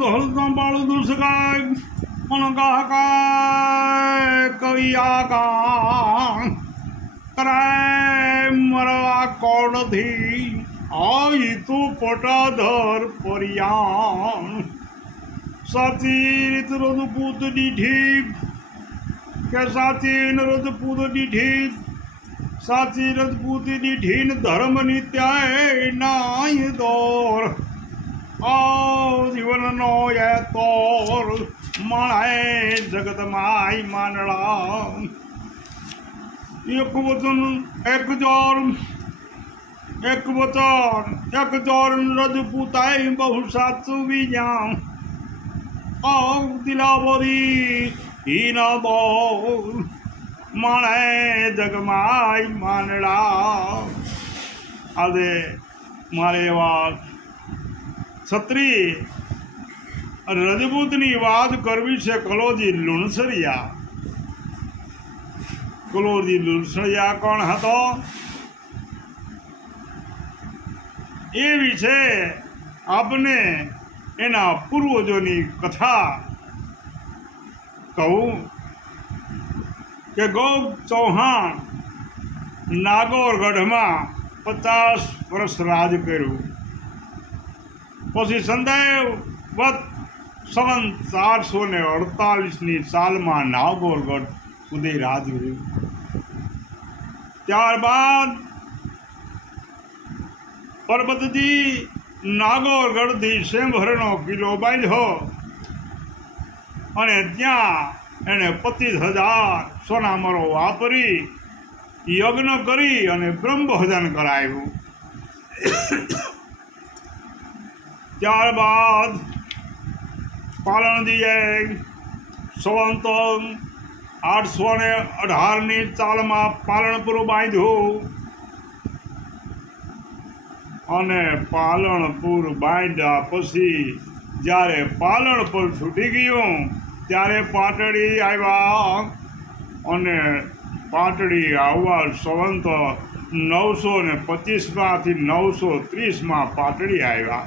દોલતા બાળું દુસગાય મનગાહકાય કવિયાગા કરાય મરવા કોડથી આઈ તું પટાધર પરિયાણ સાચી રીત રજપૂત દીઠી કે સાચી રજપૂત દીઠી સાચી રજપૂતી દીઠીન ધર્મ નિત્યાય નાય દોર જીવનનો એ તોર માણાએ જગત માય માનડા એક વચન એક જોર એક વચન એક જોર રજપૂતાય બહુ સાચું બીજા દિલાવરી હીના બોર માણે જગમાય માનડા આજે મારે એવા છત્રી રજપૂતની વાત કરવી છે. કલોજી લુણસરિયા. કલોજી લુણસરિયા કોણ હતો એ વિશે આપને એના પૂર્વજોની કથા કહું કે ગૌ ચૌહાણ નાગોરગઢમાં 50 વર્ષ રાજ કર્યું. પછી સંદેવ વત સંવંત 448ની સાલમાં નાગોરગઢ ઉદય રાજ કર્યું. ત્યારબાદ પરબતજી નાગોરગઢથી શેમહરનો કિલ્લો બાંધ્યો અને ત્યાં એણે 25,000 સોનામરો વાપરી યજ્ઞ કરી અને બ્રહ્મભજન કરાવ્યું. ત્યારબાદ પાલણજીએ સંવંત 818ની ચાલમાં પાલણપુર બાંધ્યું અને પાલણપુર બાંધ્યા પછી જ્યારે પાલણપુર છૂટી ગયું ત્યારે પાટડી આવ્યા અને પાટડી આવવા સંવંત 925માંથી 930માં પાટડી આવ્યા.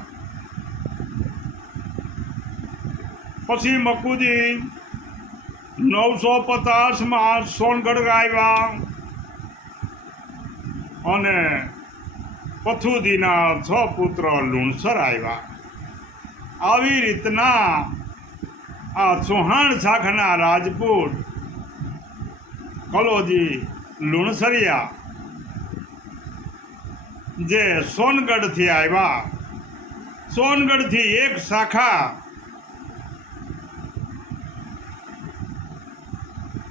પછી મકુજી 950માં સોનગઢ આવ્યા અને પથુજીના 6 પુત્ર લુણસર આવ્યા. આવી રીતના આ ચૌહાણ શાખાના રાજપૂત કલોજી લુણસરિયા જે સોનગઢથી આવ્યા, સોનગઢથી એક શાખા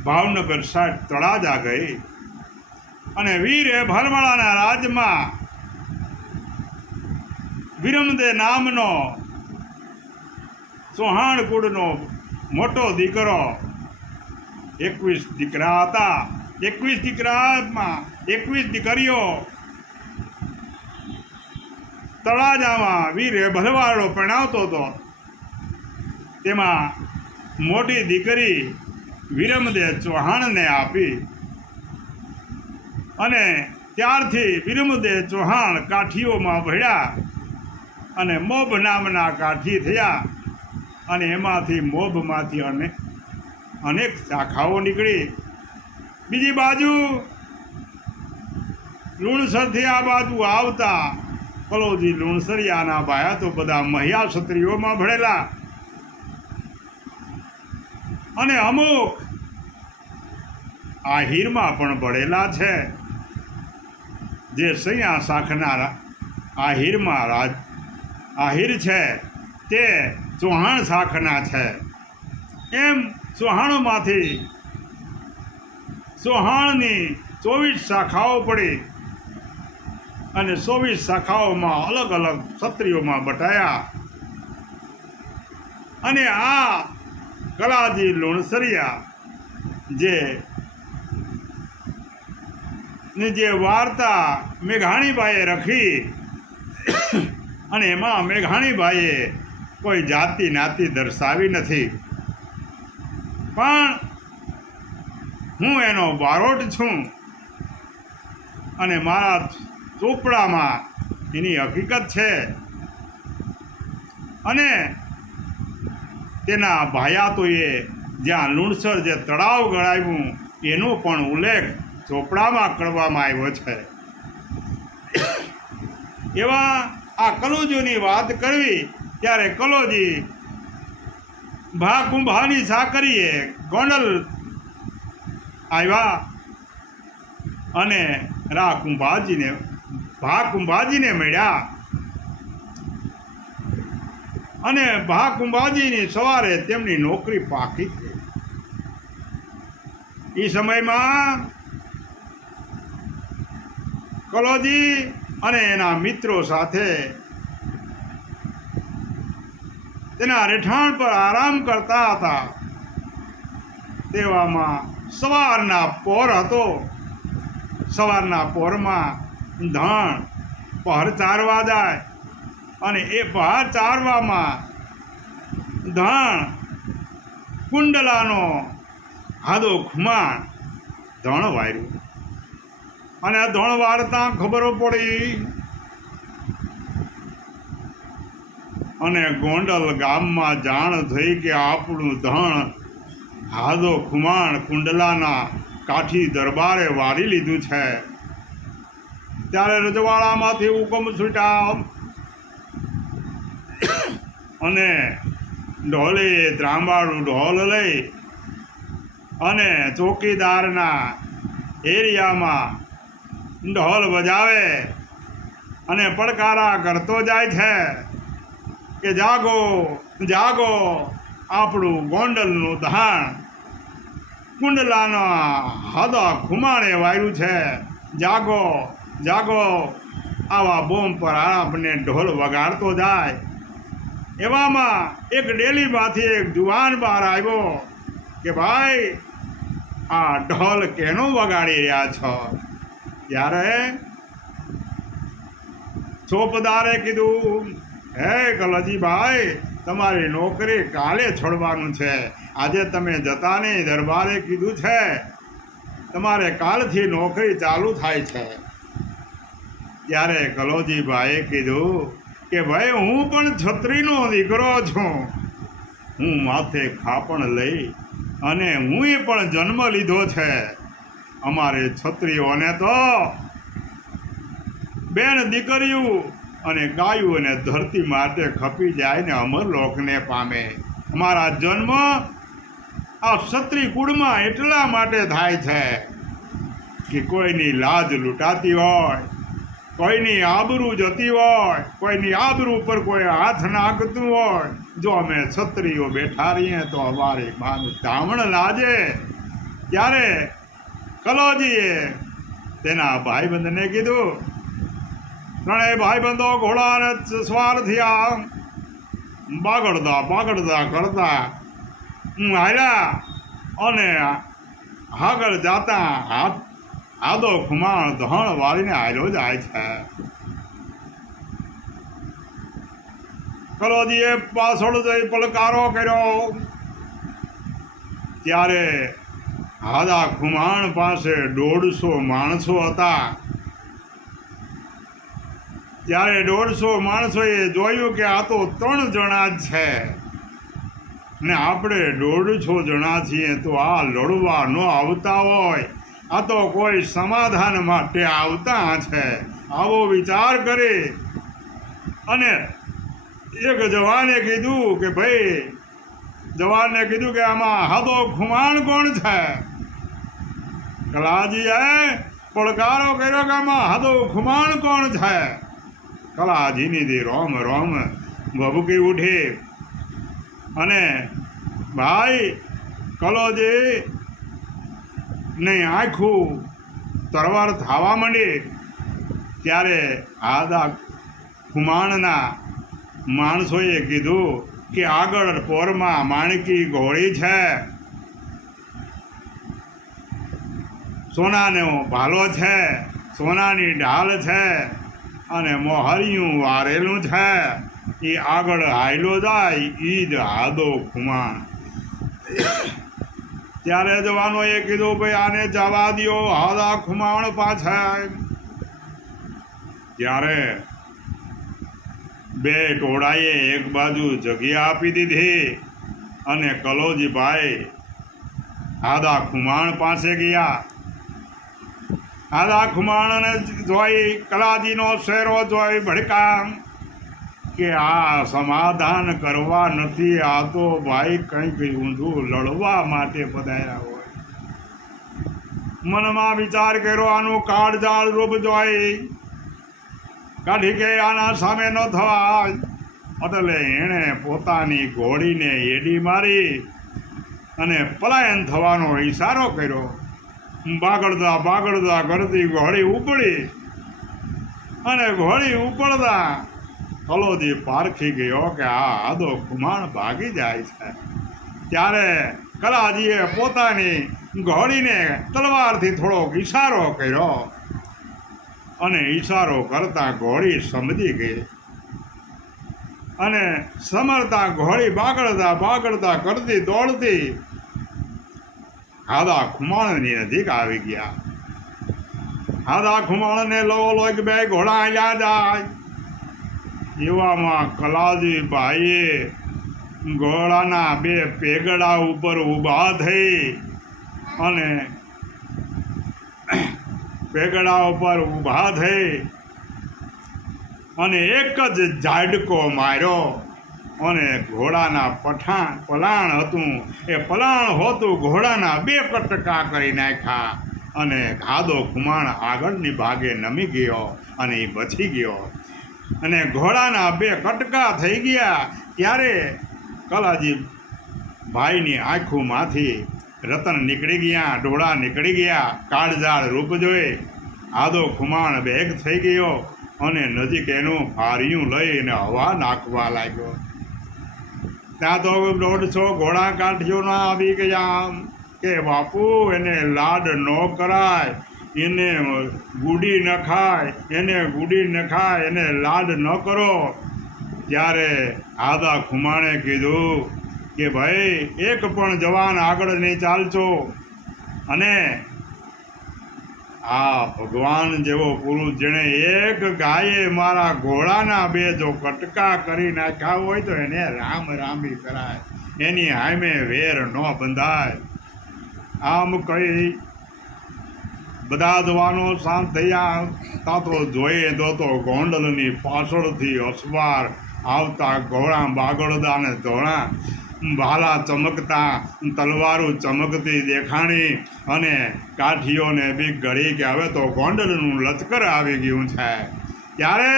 ભાવનગર સાઈડ તળાજા ગઈ અને વીરે ભરવાડાના રાજમાં વિરમદે નામનો ચૌહાણ કુળનો મોટો દીકરો, 21 દીકરા હતા. 21 દીકરામાં 21 દીકરીઓ તળાજામાં વીરે ભરવાડો પરણાવતો હતો. તેમાં મોટી દીકરી વિરમદે ચૌહાણને આપી અને ત્યારથી વિરમદે ચૌહાણ કાઠીઓમાં ભળ્યા અને મોભ નામના કાઠી થયા અને એમાંથી મોભમાંથી અનેક શાખાઓ નીકળી. બીજી બાજુ લુણસરથી આ બાજુ આવતા કલોજી લુણસરિયાના ભાયા તો બધા મહિયા ક્ષત્રિયોમાં ભળેલા અને અમુક આહિરમાં પણ ભળેલા છે. જે સૈયા શાખના આહિરમાં આહિર છે તે ચૌહાણ શાખના છે. એમ ચૌહાણોમાંથી ચૌહાણની 24 શાખાઓ પડી અને 24 શાખાઓમાં અલગ અલગ ક્ષત્રિયોમાં બટાયા. અને આ કલાજી લુણસરિયા જે વાર્તા મેઘાણીબાઈએ રખી અને એમાં મેઘાણીબાઈએ કોઈ જાતિ નાતિ દર્શાવી નથી, પણ હું એનો બારોટ છું અને મારા ચોપડામાં એની હકીકત છે અને તેના ભાયાતોએ જ્યાં લુણસર જે તળાવ ગળાવ્યું એનો પણ ઉલ્લેખ ચોપડામાં કરવામાં આવ્યો છે. એવા આ કલોજીની વાત કરવી ત્યારે કલોજી ભા કુંભાની સાકરીએ ગોંડલ આવ્યા અને ભા કુંભાજીને મળ્યા અને ભા કુંભાજીની સવારે તેમની નોકરી પાકી થઈ. એ સમયમાં કલોજી અને એના મિત્રો સાથે તેના રહેઠાણ પર આરામ કરતા હતા. તેવામાં સવારના પોર હતો. સવારના પોરમાં ધાણ પહર ચારવા જાય અને એ પહાર ચારવામાં ધાણ કુંડલાનો હાદો ખુમાણ ધણ વાર્યું અને આ ધણ વારતા ખબરો પડી અને ગોંડલ ગામમાં જાણ થઈ કે આપણું ધણ હાદો ખુમાણ કુંડલાના કાઠી દરબારે વારી લીધું છે. ત્યારે રજવાડામાંથી હુકમ છૂટ્યા અને ઢોલે ત્રાંબાળું ઢોલ લઈ અને ચોકીદારના એરિયામાં ઢોલ બજાવે અને પડકારા કરતો જાય છે કે જાગો જાગો, આપણું ગોંડલનું ધાણ કુંડલાના હાદા ખુમાણે વાર્યું છે. જાગો જાગો, આવા બોમ્બ પર આપણે ઢોલ વગાડતો જાય. એવામાં એક ડેલીમાંથી એક જુવાન બહાર આવ્યો કે ભાઈ આ ઢોલ કેનો વગાડી રહ્યા છો? ત્યારે ચોપદારે કીધું, હે કલોજીભાઈ, તમારી નોકરી કાલે છોડવાનું છે. આજે તમે જતા નહીં, દરબારે કીધું છે તમારે કાલથી નોકરી ચાલુ થાય છે. ત્યારે કલોજીભાઈએ કીધું કે ભાઈ, હું પણ છત્રીનો દીકરો છું. હું માથે ખાપણ લઈ અને હું પણ જન્મ લીધો છે. અમારે છત્રીઓને તો બેન દીકરીઓ અને ગાયું અને ધરતી માટે ખપી જાય ને અમરલોકને પામે. અમારા જન્મ આ ક્ષત્રિય કુળમાં એટલા માટે થાય છે કે કોઈની લાજ લૂંટાતી હોય, કોઈની આબરૂ જતી હોય, કોઈની આબરૂ ઉપર કોઈ હાથ નાખતું હોય. જો અમે ક્ષત્રિયો બેઠા રહીએ તો અમારી માનું ધામણ લાજે. ત્યારે કલોજીએ તેના ભાઈબંધને કીધું, ત્રણેય ભાઈબંધો ઘોડાને સવાર થયા. બાગડતા કરતા હાર્યા અને આગળ જાતા આદો ખુમાણ ધણ વાળીને હાર્યો જાય છે. કલોજીએ પાછળ જઈ પલકારો કર્યો. ત્યારે હાદા ખુમાણ પાસે 150 માણસો હતા. ત્યારે 150 માણસોએ જોયું કે આ તો 3 જણા જ છે ને આપણે 150 જણા છીએ, તો આ લડવા ન આવતા હોય, આ તો કોઈ સમાધાન માટે આવતા છે. આવો વિચાર કરી અને એક જવાને કીધું કે ભાઈ, જવાનને કીધું કે આમાં હાદો ખુમાણ કોણ છે? કલાજીએ પડકારો કર્યો કે આમાં હાદો ખુમાણ કોણ છે? કલાજીની દી રોમ રોમ ભભૂકી ઉઠી અને ભાઈ કલોજી નહીં આખું તરવાર થવા માંડી. ત્યારે આદા ખુમાણના માણસોએ કીધું કે આગળ પોરમાં માણકી ઘોડી છે, સોનાનો ભાલો છે, સોનાની ઢાલ છે અને મોહરિયું વારેલું છે. એ આગળ હાયલો જાય ઈદ હાદો ખુમાણ. ત્યારે જવાનોએ કીધું, ભાઈ આને જવા દો, હાદા ખુમાણ પાછા. ત્યારે બે ટોળાએ એક બાજુ જગ્યા આપી દીધી અને કલોજીભાઈ આદા ખુમાણ પાસે ગયા. આદા ખુમાણને જોઈ કલાજીનો શેરો જોઈ ભડકા કે આ સમાધાન કરવા નથી, આ તો ભાઈ કંઈક ઊંધું લડવા માટે પધાર્યા હોય. મનમાં વિચાર કર્યો, આનું કાળજાળ રૂપ જોઈ કાઢી કે આના સામે ન થવાય. એટલે એણે પોતાની ઘોડીને એડી મારી અને પલાયન થવાનો ઈશારો કર્યો. બાગડતા બાગડતા કરતી ઘોડી ઉપડી અને ઘોડી ઉપડતા કલોજી પારખી ગયો કે આ આદો ખુમાણ ભાગી જાય છે. ત્યારે કલાજીએ પોતાની ઘોડીને તલવારથી થોડોક ઈશારો કર્યો અને ઈશારો કરતા ઘોડી સમજી ગઈ અને સમરતા ઘોડી બાગડતા બાગડતા કરતી દોડતી આદા ખુમાણની નજીક આવી ગયા. આદા ખુમાણને લોક બે ઘોડા આવ્યા જાય. એવામાં કલાજી ભાઈએ ઘોડાના બે પેગડા ઉપર ઊભા થઈ અને પેગડા ઉપર ઊભા થઈ અને એક જ ઝાડકો માર્યો અને ઘોડાના પલાણ હતું એ પલાણ હોતું ઘોડાના બે કટકા કરી નાખ્યા અને આદો ખુમાણ આગળની ભાગે નમી ગયો અને એ બચી ગયો અને ઘોડાના બે કટકા થઈ ગયા. ત્યારે કલાજી ભાઈની આંખોમાંથી રતન નીકળી ગયા, ડોળા નીકળી ગયા. કાળજાળ રૂપ જોઈ આદો ખુમાણ બેગ થઈ ગયો અને નજીક એનું ફારિયું લઈને હવા નાખવા લાગ્યો. ત્યાં તો 150 ઘોડા કાઠીઓના આવી ગયા કે બાપુ એને લાડ ન કરાય, એને ગુડી ન ખાય, એને ગુડી ન ખાય, એને લાડ ન કરો. ત્યારે આદા ખુમાણે કીધું કે ભાઈ એક પણ જવાન આગળ નહીં ચાલશો અને આ ભગવાન જેવો પુરુષ જેણે એક ગાયે મારા ઘોડાના બે જો કટકા કરી નાખ્યા હોય તો એને રામ રામી કરાય, એની હામે વેર ન બંધાય. આમ કહી બધા જવાનો શાંત થયા. તા તો જોઈએ તો ગોંડલની પાછળથી અસવાર આવતા ઘોડા બાગડદા ને ધોળા ભાલા ચમકતા તલવારો ચમકતી દેખાણી અને કાઠીઓને બી ઘડી કે હવે તો ગોંડલનું લશ્કર આવી ગયું છે. ત્યારે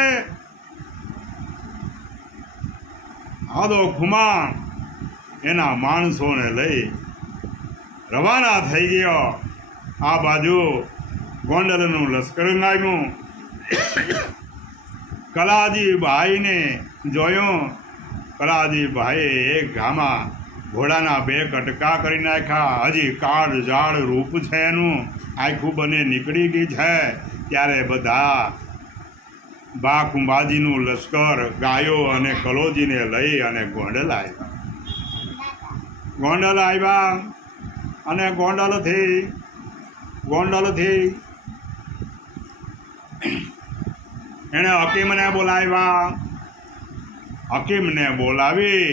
આદો ખુમાણ એના માણસોને લઈ રવાના થઈ ગયો. આ બાજુ ગોંડલનું લશ્કર લાગ્યું. કલાજી ભાઈને જોયું. કલાજી ભાઈએ એક ઘામાં ઘોડાના બે કટકા કરી નાખ્યા. હજી કાળ ઝાડ રૂપ છે એનું, આખું બને નીકળી ગઈ છે. ત્યારે બધા બાકુંબાજીનું લશ્કર ગાયો અને કલોજીને લઈ અને ગોંડલ આવ્યા અને ગોંડલથી એણે હકીમને બોલાવ્યા. હકીમને બોલાવી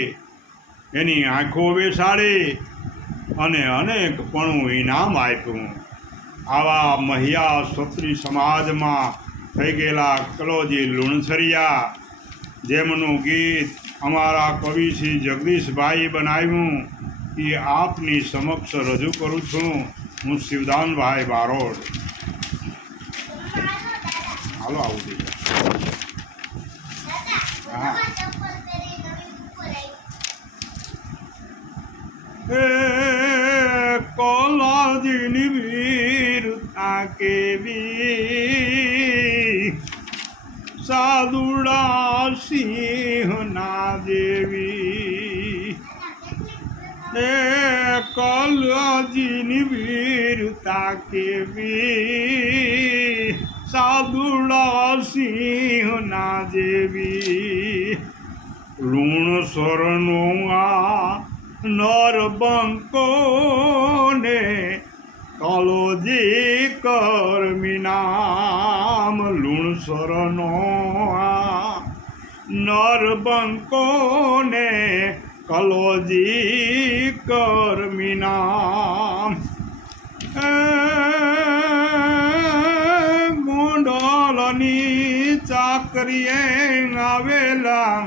એની આંખો બેસાડી અને અનેકપણું ઇનામ આપ્યું. આવા મહિયા ક્ષત્રિય સમાજમાં થઈ ગયેલા કલોજી લુણસરિયા, જેમનું ગીત અમારા કવિ શ્રી જગદીશભાઈ બનાવ્યું, એ આપની સમક્ષ રજૂ કરું છું. હું શિવદાનભાઈ બારોટ. હાલો આવું થઈ હા. કલાજીની વીરતા કેવી, સાદુડા સિંહના જેવી. કલાજીની વીરતા કેવી, સાદુડા સિંહના જેવી. લુણસરનો આ નરબંકો ને કલોજી કરમી નામ. લુણસરનો આ નરબંકો ને કલોજી કર્મીના ગોંડલની ચાકરીએ આવેલા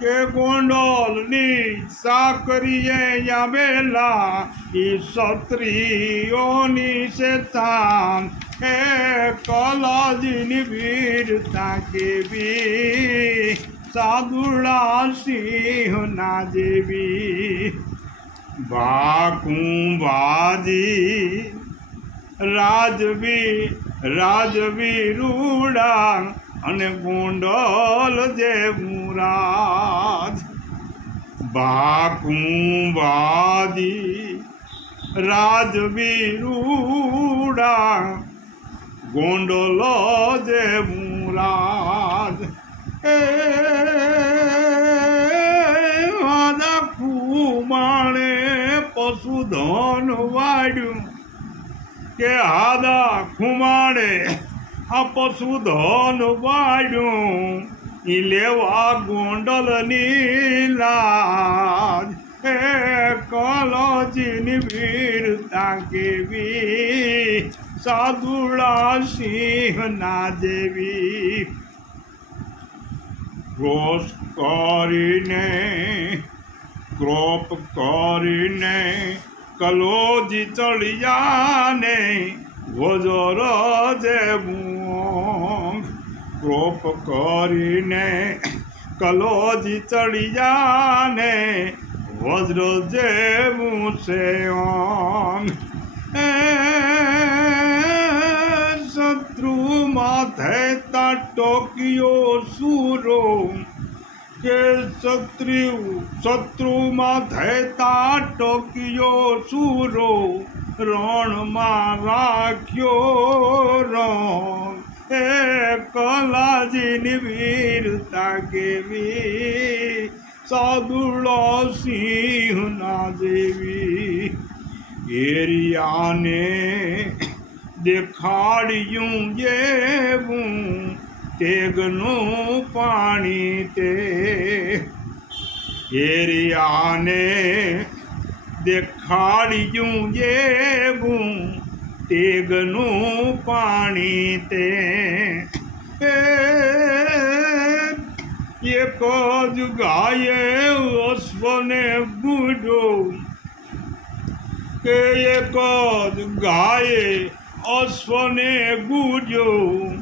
કે ગોંડલની ચાકરીએ આવેલા ઈ ક્ષત્રિયોની શેતાન એ કલાજીની વીરતા કેવી સાદુડા સિંહના જેવી ભાજી રાજવીરુડા અને ગોંડલ જેવું રાજ ભાજી રાજવીરુડા ગોંડલ જેવું રાજ માણે પશુધન વાડ્યું કે હાદા ખુમાણે આ પશુધન વાડ્યું ઈ લેવા ગોંડલની લાજ હે કલોજીની વીરતા કેવી સાદુડા સિંહના જેવી ક્રોપ કરીને કલોજી ચડિયાને વજર જેવું ક્રોપ કરીને કલોજી ચડિયાને વજ્ર જેવું છે શત્રુ માથે ટોકિયો સૂરો કે શત્રુ માથે ટોકિયો સૂરો રણમાં રાખ્યો રણ એ કલાજીની વીરતા કેવી સાદુડો સિંહના જેવી એરિયાને દેખાડ્યું જેવું તેગનું પાણી તે એરિયાને દેખાડ્યું જેવું તેગનું પાણી તે એક જ ગાયે અશ્વને ગુડો કે એક જ ગાયે અશ્વને ગુડ્યો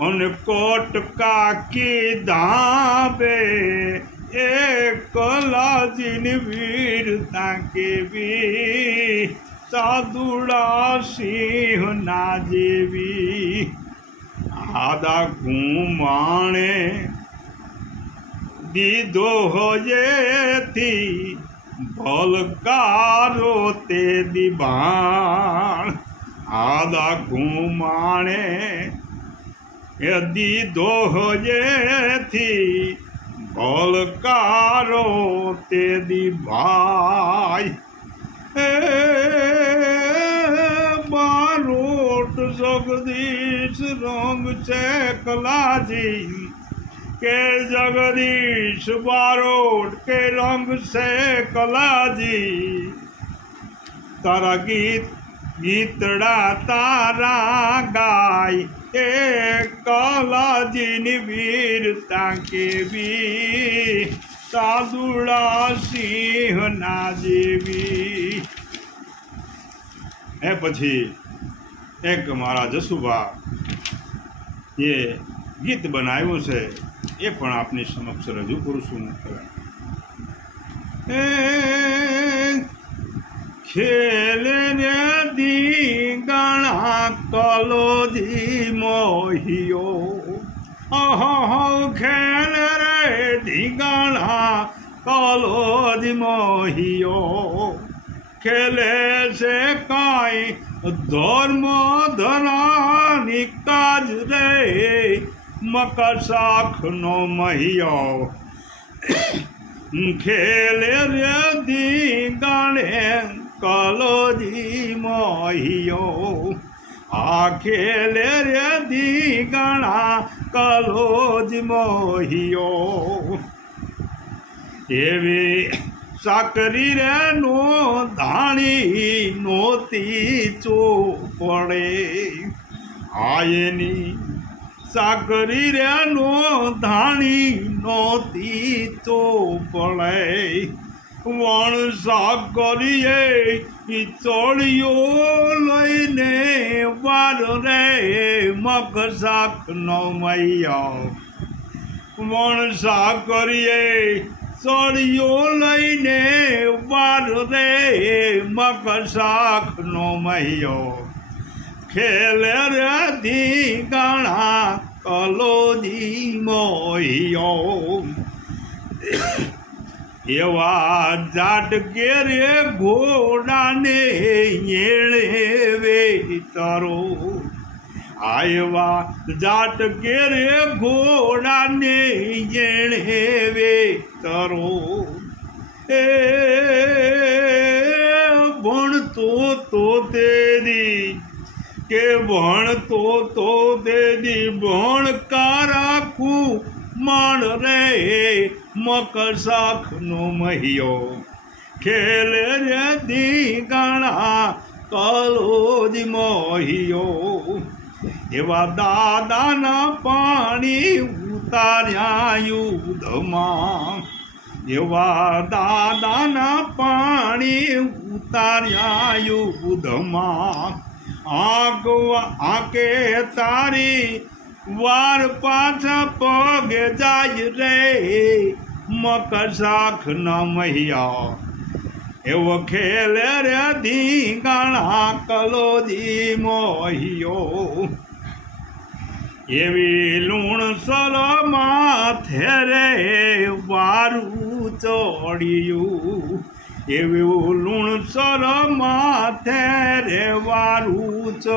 અને કોટકા કીધા બે એ કલાજીની વીરતા કેવી સાદુડા સિંહના જેવી આદા ઘુમાણે દીધો હોયેથી ભલકારો તે દિબાણ આદા ઘુમાણે એ દીધો હોયેથી ભલકારો તે દિભાઈ બારોટ જગદીશ રંગ છે કલાજી કે જગદીશ બારોટ કે રંગ છે કલાજી તારા ગીતડા તારા ગાય એ કલાજીની વીરતા કેવી સાદુડા સિંહના જેવી એ પછી એક મારા જસુભા એ ગીત બનાવ્યું છે એ પણ આપની સમક્ષ રજૂ કરું છું ખેલે રે દીગણા કલોજી મોહિયો ખેલે રે દીગણા કલોજી મોહિયો ખેલે છે કાંઈ ધર્મ ધરાની કાજ રે મકર શાખનો મહિયો ખેલે રે દીગણે કલોજી મોહિયો આ ખેલે રે ધીંગાણા કલોજ મોહિયો એવી સાકરી રે નો ધાણી નોતી ચોપડે આયની સાકરી રે નો ધાણી નોતી ચોપડે વણ સાકરીએ ચોળીઓ લઈને વાર રે મગ શાક નો મૈયા વણ સાકરીએ ચોળીઓ લઈને વાર રે મગ શાક નો મૈયો ખેલે રે ધીંગાણા કલોજી મોહિયો એવા ઝાટકે રે ઘોડાને એળે વેતરો આયવા ઝાટકે રે ઘોડાને એળે વેતરો એ ભણતો તો તેદી કે ભણતો તો તેદી ભણકા રાખું માણ રે મકર શાખનો મહિયો ખેલે રે ધીંગાણા કલોજ મોહિયો એવા દાદાના પાણી ઉતાર્યા યુદ્ધમાં એવા દાદાના પાણી ઉતાર્યા યુદ્ધમાં આંકે તારી વાર પાછા પગે જાય રે મકર શાખ ન મહિયા એવો ખેલે રે ધીંગાણા કલોજી મોહિયો એવી લૂણ સર માથે રે વારું ચોડ્યું એવું લૂણ સર માથે રે વારું